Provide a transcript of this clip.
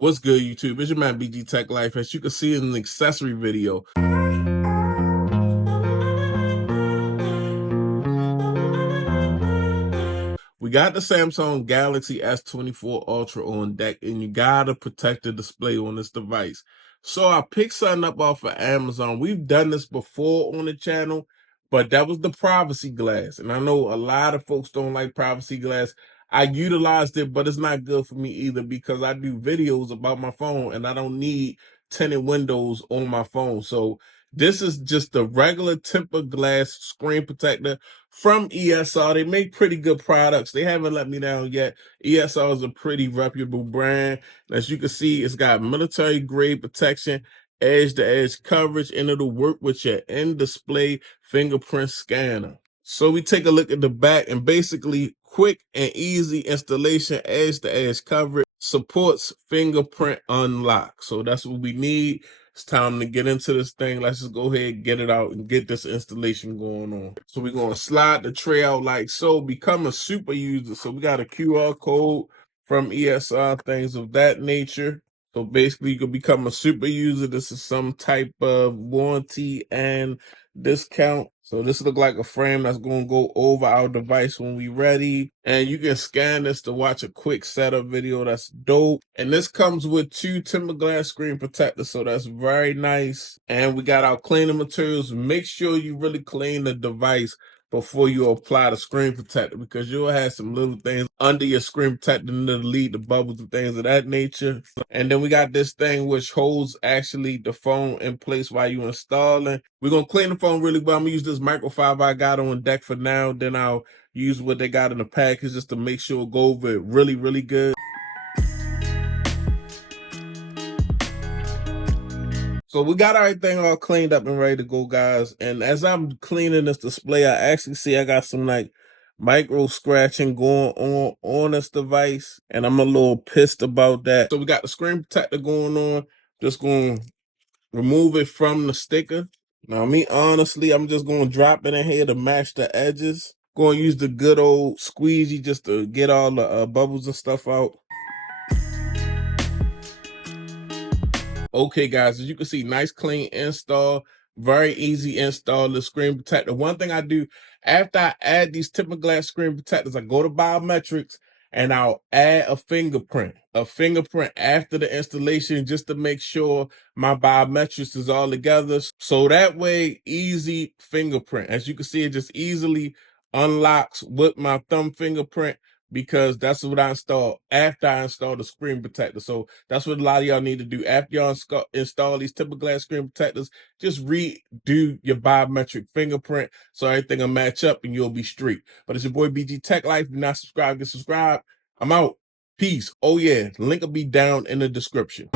What's good, YouTube? It's your man BG Tech Life. As you can see in the accessory video, we got the Samsung Galaxy S24 Ultra on deck, and you gotta protect the display on this device. So I picked something up off of Amazon. We've done this before on the channel, but that was the privacy glass. And I know a lot of folks don't like privacy glass. I utilized it, but it's not good for me either because I do videos about my phone and I don't need tinted windows on my phone. So this is just the regular tempered glass screen protector from ESR. They make pretty good products. They haven't let me down yet. ESR is a pretty reputable brand. As you can see, it's got military grade protection, edge to edge coverage, and it'll work with your in-display fingerprint scanner. So we take a look at the back, and basically quick and easy installation, edge to edge coverage, supports fingerprint unlock. So that's what we need. It's time to get into this thing. Let's just go ahead, get it out, and get this installation going on. So we're going to slide the tray out like so, become a super user. So we got a QR code from ESR, things of that nature. So basically you can become a super user. This is some type of warranty and discount. So this look like a frame that's going to go over our device when we ready. And you can scan this to watch a quick setup video. That's dope. And this comes with 2 tempered glass screen protectors. So that's very nice. And we got our cleaning materials. Make sure you really clean the device before you apply the screen protector, because you'll have some little things under your screen protector to lead to bubbles and things of that nature. And then we got this thing which holds actually the phone in place while you're installing. We're going to clean the phone really well. I'm going to use this microfiber I got on deck for now. Then I'll use what they got in the package just to make sure it go over it really, really good. So we got everything all cleaned up and ready to go, guys. And as I'm cleaning this display, I actually see I got some like micro scratching going on this device, and I'm a little pissed about that. So we got the screen protector going on. Just going to remove it from the sticker. Now, me honestly, I'm just going to drop it in here to match the edges. Going to use the good old squeegee just to get all the bubbles and stuff out. Okay, guys, as you can see, nice clean install, very easy install the screen protector. One thing I do after I add these tempered glass screen protectors, I go to biometrics and I'll add a fingerprint after the installation just to make sure my biometrics is all together. So that way, easy fingerprint. As you can see, it just easily unlocks with my thumb fingerprint, because that's what I install after I install the screen protector. So that's what a lot of y'all need to do. After y'all install these tempered glass screen protectors, just redo your biometric fingerprint so everything will match up and you'll be straight. But it's your boy BG Tech Life. If you're not subscribed, get subscribed. I'm out. Peace. Oh yeah, link will be down in the description.